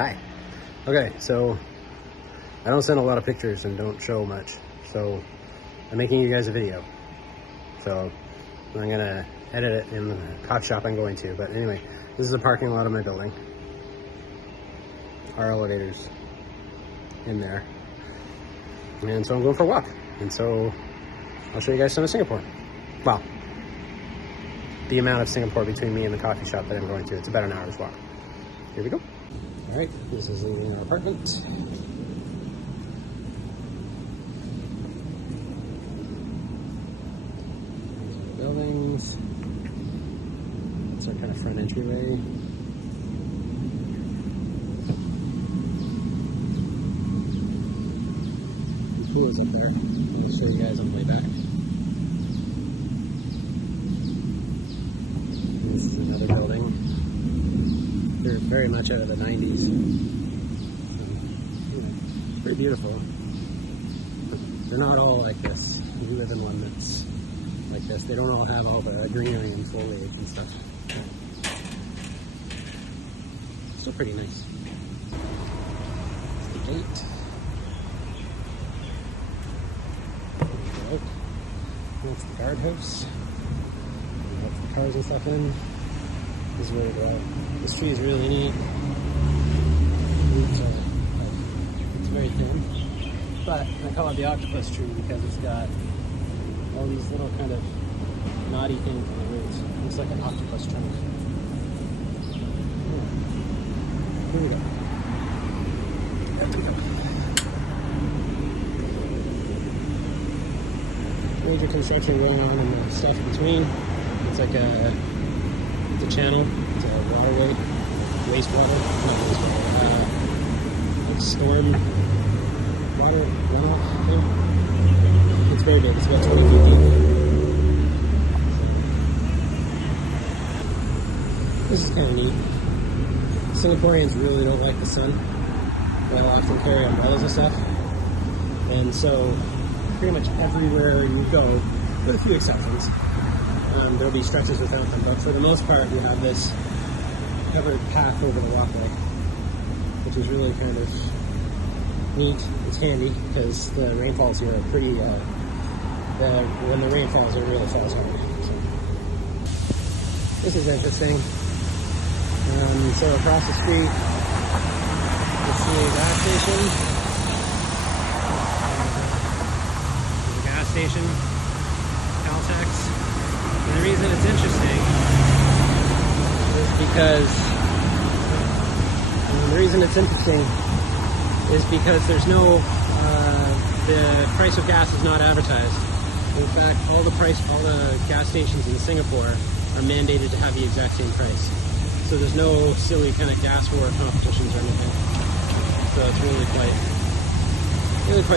Hi. Okay, so I don't send a lot of pictures and don't show much, so I'm making you guys a video. So I'm gonna edit it in the coffee shop I'm going to. But anyway, this is the parking lot of my building. Our elevator's in there. And so I'm going for a walk. And so I'll show you guys some of Singapore. Well, the amount of Singapore between me and the coffee shop that I'm going to. It's about an hour's walk. Here we go. All right, this is leaving our apartment. Buildings. That's our kind of front entryway. The pool is up there. I'll show you guys on the way back. This is another building. They're very much out of the 90s. Very beautiful. They're not all like this. We live in one that's like this. They don't all have all the greenery and foliage and stuff. Still pretty nice. It's the gate. That's the guardhouse. That's the cars and stuff in. This is where we go. This tree is really neat. It's very thin. But I call it the octopus tree because it's got all these little kind of knotty things on the roots. Looks like an octopus trunk. Here we go. There we go. Major construction going on in the stuff between. It's like it's a channel. It's a waterway, wastewater, not wastewater. Like storm water runoff thing. It's very big. It's about 20 feet deep. This is kind of neat. Singaporeans really don't like the sun. They'll often carry umbrellas and stuff. And so, pretty much everywhere you go, with a few exceptions, there'll be stretches without them. But for the most part, you have this covered path over the walkway, which is really kind of neat. It's handy because the rainfalls here are pretty. When the rain falls, it really falls hard. So. This is interesting. So across the street, you see a gas station. There's a gas station, Caltex. And the reason it's interesting is because there's no, the price of gas is not advertised. In fact, all the gas stations in Singapore are mandated to have the exact same price. So there's no silly kind of gas war competitions or anything. So it's really quite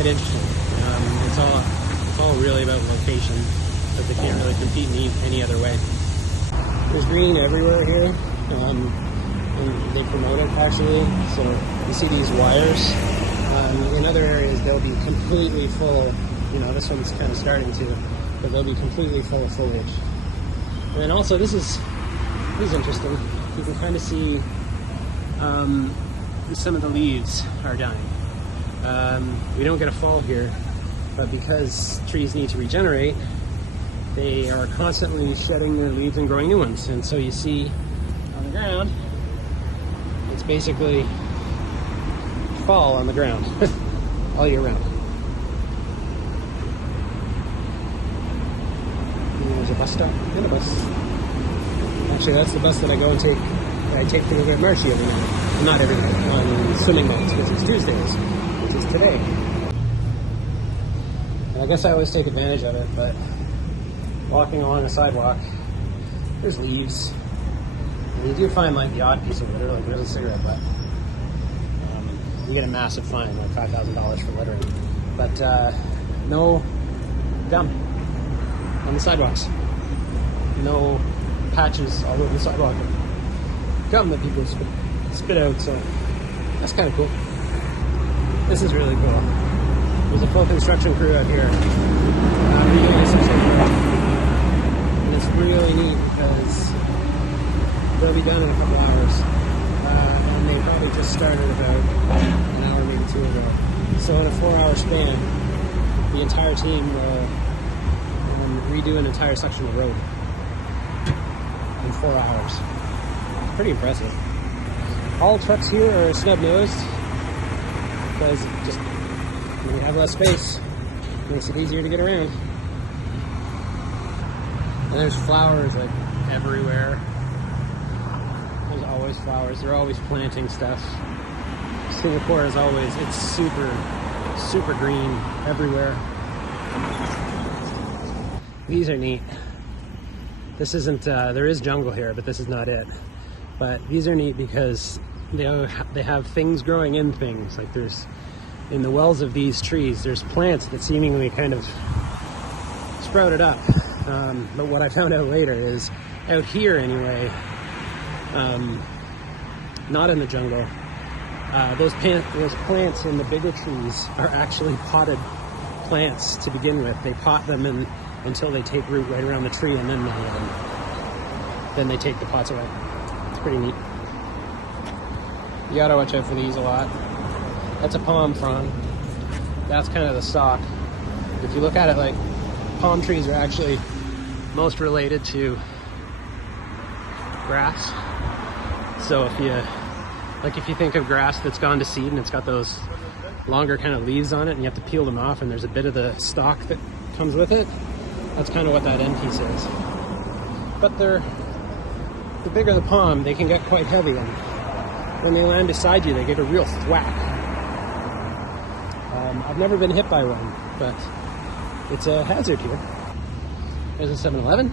interesting. It's all really about location, but they can't really compete in any other way. There's green everywhere here, and they promote it actually. So you see these wires. In other areas, they'll be completely full. You know, this one's kind of starting to, but they'll be completely full of foliage. And then also, this is interesting. You can kind of see some of the leaves are dying. We don't get a fall here, but because trees need to regenerate, they are constantly shedding their leaves and growing new ones. And so you see on the ground, it's basically fall on the ground all year round. And there's a bus stop and a bus. Actually, that's the bus that I go and take. I take to go get Marshy every night. Not every night, on swimming nights, because it's Tuesdays, which is today. And I guess I always take advantage of it, but walking along the sidewalk, there's leaves. And you do find like the odd piece of litter, like there's a cigarette butt. You get a massive fine, like $5,000 for littering. But no gum on the sidewalks. No patches all over the sidewalk. Gum that people spit out, so that's kind of cool. This is really cool. There's a full construction crew out here redoing some stuff. And it's really neat because they'll be done in a couple hours. And they probably just started about an hour, maybe 2 ago. So in a 4-hour span, the entire team will redo an entire section of road in 4 hours. It's pretty impressive. All trucks here are snub-nosed because just when you have less space, it makes it easier to get around. And there's flowers like everywhere. There's always flowers. They're always planting stuff. Singapore is always, it's super green everywhere. These are neat. This isn't, there is jungle here, but this is not it. But these are neat because they have things growing in things. Like there's, in the wells of these trees, there's plants that seemingly kind of sprouted up. But what I found out later is, out here anyway, not in the jungle, those plants in the bigger trees are actually potted plants to begin with. They pot them until they take root right around the tree, and then they take the pots away. It's pretty neat. You gotta watch out for these a lot. That's a palm frond. That's kind of the stalk. If you look at it, like, palm trees are actually most related to grass. So if you think of grass that's gone to seed and it's got those longer kind of leaves on it and you have to peel them off and there's a bit of the stalk that comes with it, that's kind of what that end piece is. But the bigger the palm, they can get quite heavy, and when they land beside you, they get a real thwack. I've never been hit by one, but it's a hazard here. There's a 7-Eleven,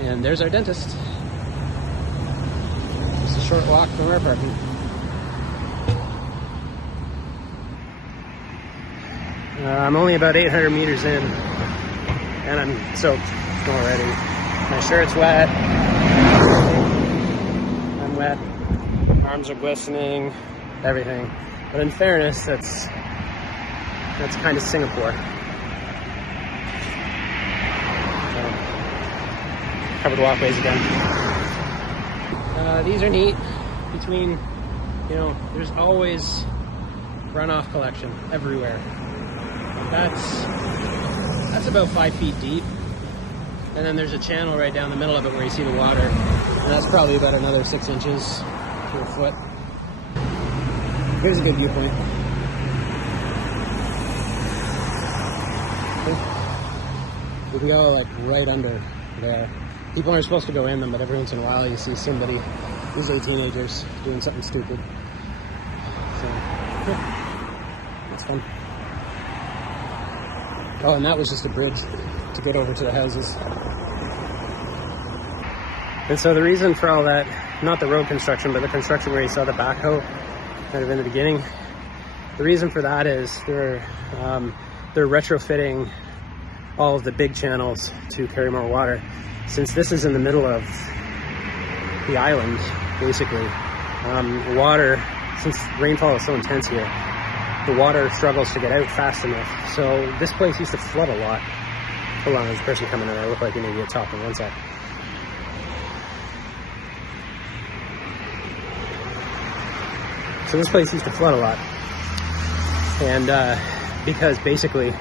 and there's our dentist. Just a short walk from our parking. I'm only about 800 meters in, and I'm soaked already. My shirt's wet. I'm wet. Arms are glistening. Everything. But in fairness, that's kind of Singapore. Covered walkways again. These are neat. Between, there's always runoff collection everywhere. That's about 5 feet deep. And then there's a channel right down the middle of it where you see the water. And that's probably about another 6 inches to a foot. Here's a good viewpoint. We can go like right under there. People aren't supposed to go in them, but every once in a while you see somebody, usually teenagers, doing something stupid. So, yeah, it's fun. Oh, and that was just a bridge to get over to the houses. And so the reason for all that, not the road construction, but the construction where you saw the backhoe kind of in the beginning, the reason for that is they're retrofitting all of the big channels to carry more water. Since this is in the middle of the island, basically, water, since rainfall is so intense here, the water struggles to get out fast enough. So this place used to flood a lot. Hold on, there's a person coming in. I look like an idiot talking. One sec. So this place used to flood a lot. And because basically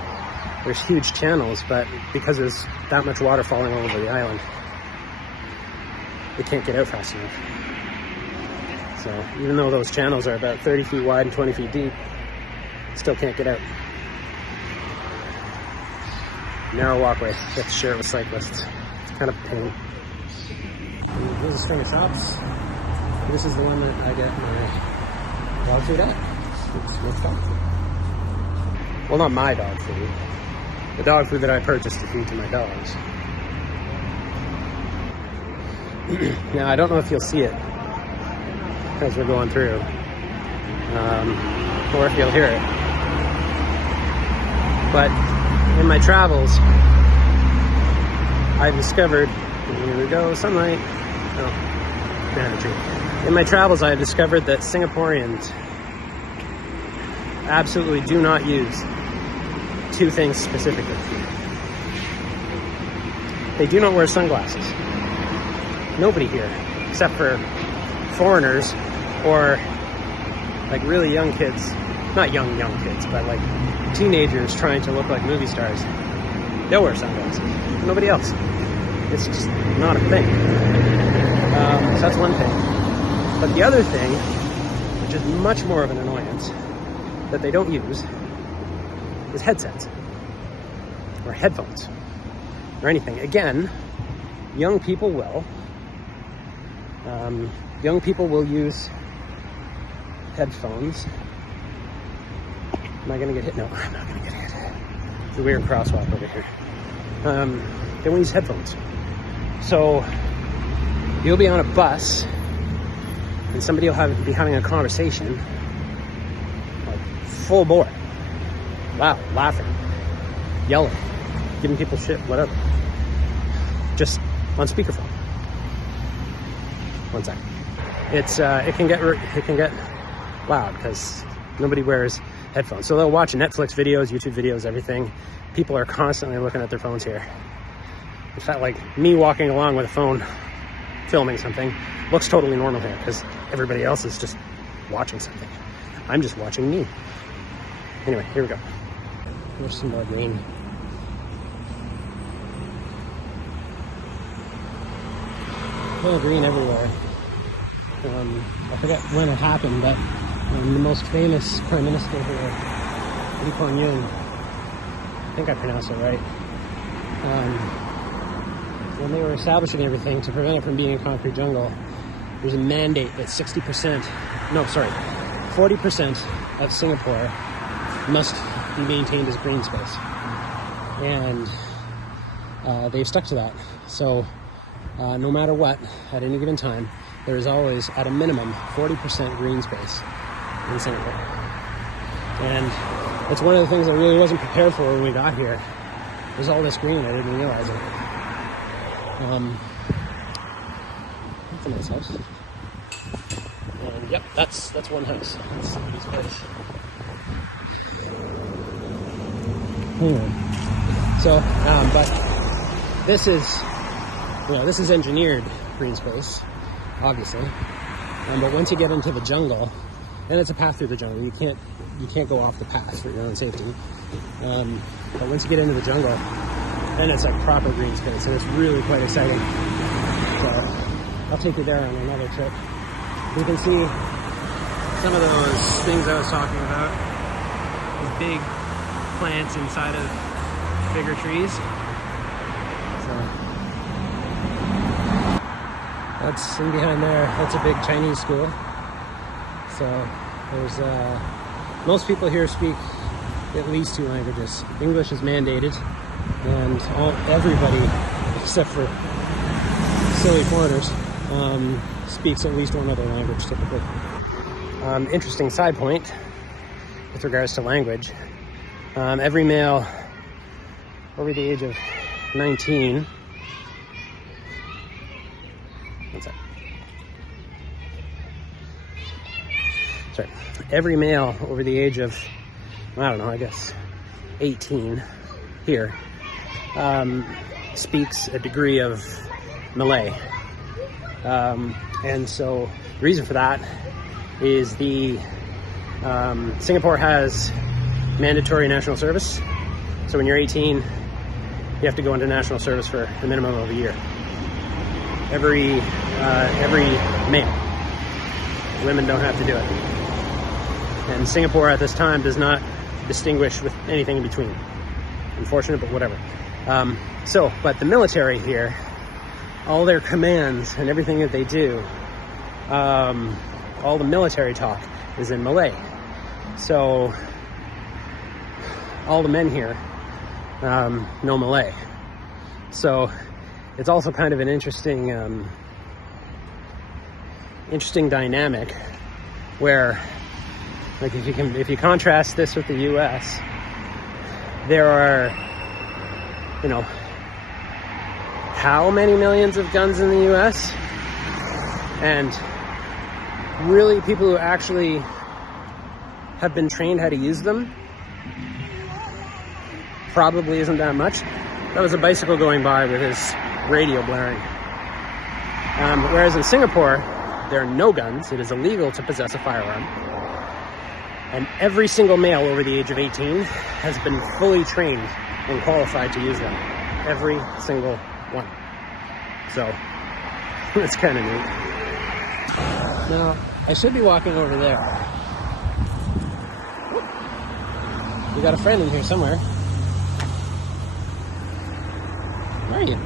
there's huge channels, but because there's that much water falling all over the island, it can't get out fast enough. So even though those channels are about 30 feet wide and 20 feet deep, still can't get out. Narrow walkway, you have to share it with cyclists. It's kind of a pain. And here's a string of stops. This is the one that I get my dog food at. It's dog food. Well, not my dog food. The dog food that I purchased to feed to my dogs. Now, I don't know if you'll see it as we're going through, or if you'll hear it. But in my travels, I've discovered, here we go, sunlight. Oh, behind the tree. In my travels, I've discovered that Singaporeans absolutely do not use two things specifically. They do not wear sunglasses. Nobody here, except for foreigners or like really young kids, not young kids, but like teenagers trying to look like movie stars, they'll wear sunglasses. Nobody else. It's just not a thing. So that's one thing. But the other thing, which is much more of an annoyance, that they don't use, is headsets or headphones or anything. Again, young people will. Young people will use headphones. Am I going to get hit? No, I'm not going to get hit. It's a weird crosswalk over here. They won't use headphones. So you'll be on a bus and somebody will be having a conversation, like full bore, loud, laughing, yelling, giving people shit, whatever, just on speakerphone. One second. It can get loud because nobody wears headphones. So they'll watch Netflix videos, YouTube videos, everything. People are constantly looking at their phones here. In fact, like me walking along with a phone, filming something, looks totally normal here because everybody else is just watching something. I'm just watching me. Anyway, here we go. There's some more green. Little green everywhere. I forget when it happened, but the most famous prime minister here, Lee Kuan Yew, I think I pronounced it right, when they were establishing everything to prevent it from being a concrete jungle, there's a mandate that 40% of Singapore must be maintained as green space. And they've stuck to that. So no matter what, at any given time, there is always, at a minimum, 40% green space in Singapore. And it's one of the things I really wasn't prepared for when we got here. There's all this green, I didn't realize it. That's a nice house. And yep, that's one house. That's somebody's place. Anyway, so, but this is engineered green space, obviously. But once you get into the jungle, and it's a path through the jungle, you can't go off the path for your own safety. But once you get into the jungle, then it's like proper green space, and it's really quite exciting. So I'll take you there on another trip. You can see some of those things I was talking about. These big plants inside of bigger trees. So that's in behind there. That's a big Chinese school. So there's most people here speak at least 2 languages. English is mandated, and everybody except for silly foreigners speaks at least one other language typically. Interesting side point with regards to language. Every male over the age of 19, every male over the age of, I don't know, I guess 18 here speaks a degree of Malay. And so the reason for that is Singapore has mandatory national service. So when you're 18, you have to go into national service for a minimum of a year. Every male. Women don't have to do it. And Singapore at this time does not distinguish with anything in between. Unfortunate, but whatever. But the military here, all their commands and everything that they do, all the military talk is in Malay. So all the men here know Malay. So it's also kind of an interesting dynamic where, like, if you contrast this with the U.S., there are, how many millions of guns in the U.S.? And really, people who actually have been trained how to use them probably isn't that much. That was a bicycle going by with his radio blaring. Whereas in Singapore, there are no guns. It is illegal to possess a firearm. And every single male over the age of 18 has been fully trained and qualified to use them. Every single one. So, that's kind of neat. Now, I should be walking over there. We got a friend in here somewhere. Where are you?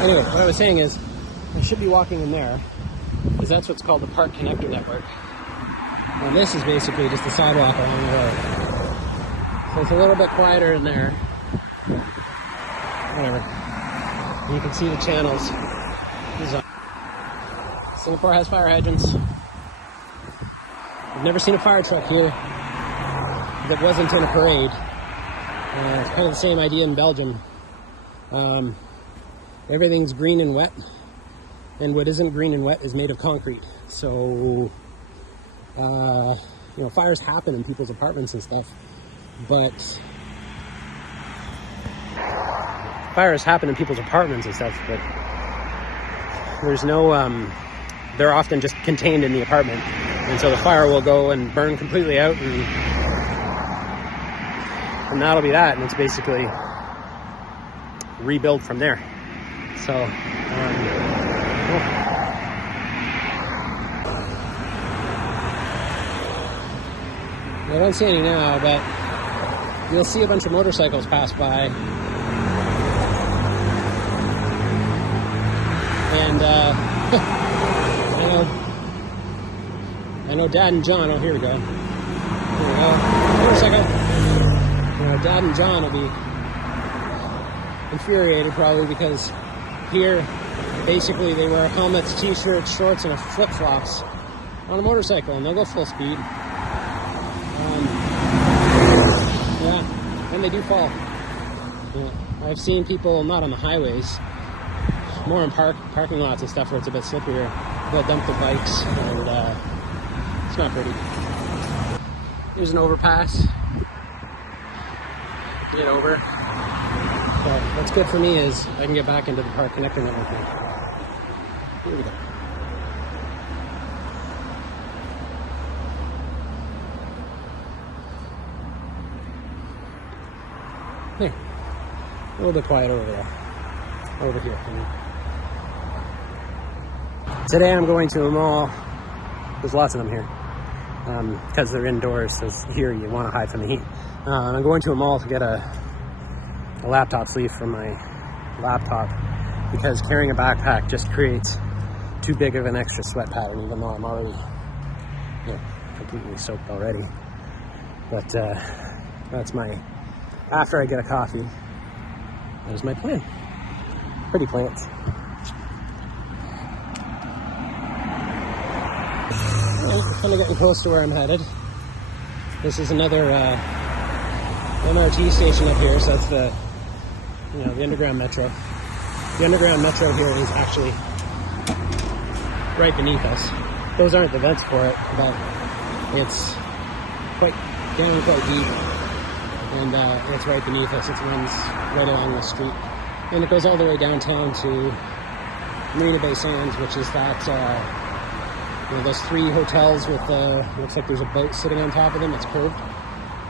Anyway, what I was saying is, I should be walking in there, because that's what's called the Park Connector Network. And this is basically just a sidewalk along the road. So it's a little bit quieter in there. Whatever. And you can see the channels. Singapore has fire hydrants. I've never seen a fire truck here that wasn't in a parade. It's kind of the same idea in Belgium. Everything's green and wet, and what isn't green and wet is made of concrete. So, you know, fires happen in people's apartments and stuff, but there's no, they're often just contained in the apartment, and so the fire will go and burn completely out, and that'll be that, and it's basically rebuild from there. So, I don't see any now, but you'll see a bunch of motorcycles pass by. And I know Dad and John, oh, here we go. Here we go. Motorcycle. Dad and John will be infuriated probably, because here, basically, they wear helmets, t-shirts, shorts, and flip-flops on a motorcycle, and they'll go full speed. Yeah, and they do fall. Yeah. I've seen people, not on the highways, more in parking lots and stuff where it's a bit slipperier. They'll dump their bikes, and it's not pretty. Here's an overpass. Get over. But what's good for me is I can get back into the Park Connector Network. Here we go. There. A little bit quiet over there. Over here. Today I'm going to a mall. There's lots of them here. Because they're indoors, so here you want to hide from the heat. I'm going to a mall to get a laptop sleeve for my laptop, because carrying a backpack just creates too big of an extra sweat pattern, even though I'm already, you know, completely soaked already. But that's my, after I get a coffee, that is my plan. Pretty plants. Well, kind of getting close to where I'm headed. This is another MRT station up here, so that's the, you know, the underground metro. The underground metro here is actually right beneath us. Those aren't the vents for it, but it's quite down, quite deep, and it's right beneath us. It runs right along the street, and it goes all the way downtown to Marina Bay Sands, which is that, you know, those 3 hotels with looks like there's a boat sitting on top of them. It's curved.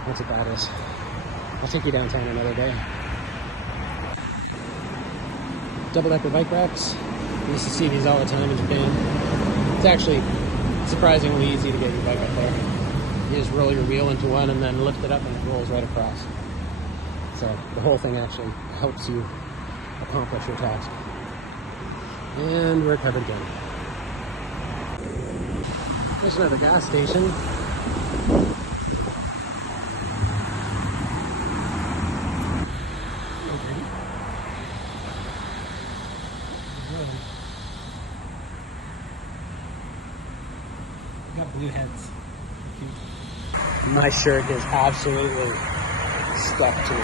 That's what that is. I'll take you downtown another day. Double-decker bike racks. You used to see these all the time in Japan. It's actually surprisingly easy to get your bike up there. You just roll your wheel into one and then lift it up and it rolls right across. So the whole thing actually helps you accomplish your task. And we're covered down. There's another gas station. Got blue heads. My shirt is absolutely stuck to me.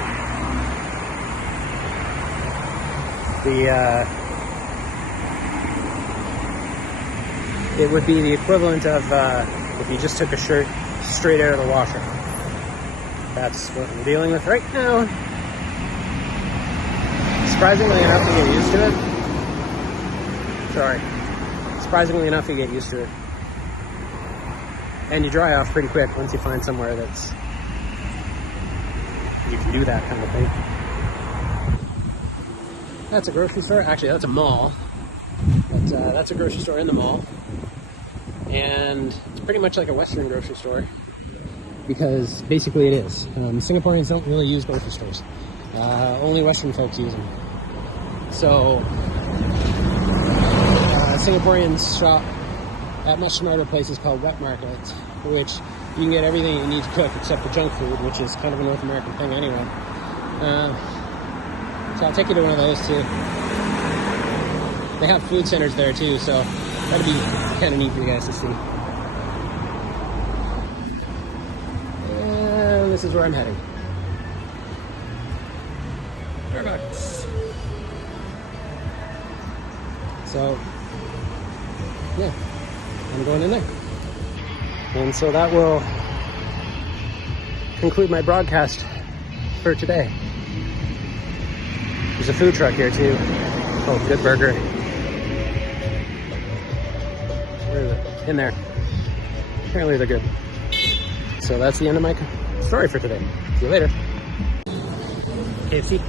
It would be the equivalent of if you just took a shirt straight out of the washer. That's what I'm dealing with right now. Surprisingly enough, you get used to it. Sorry. Surprisingly enough, you get used to it. And you dry off pretty quick once you find somewhere that's you can do that kind of thing. That's a grocery store. Actually, that's a mall. But that's a grocery store in the mall. And it's pretty much like a Western grocery store, because basically it is. Singaporeans don't really use grocery stores. Only Western folks use them. So Singaporeans shop at much smarter places called wet markets, which you can get everything you need to cook except the junk food, which is kind of a North American thing anyway. So I'll take you to one of those too. They have food centers there too, so that'd be kind of neat for you guys to see. And this is where I'm heading. Starbucks. So, yeah, I'm going in there. And so that will conclude my broadcast for today. There's a food truck here too. Oh, Good Burger. Where is it? In there. Apparently they're good. So that's the end of my story for today. See you later. KFC.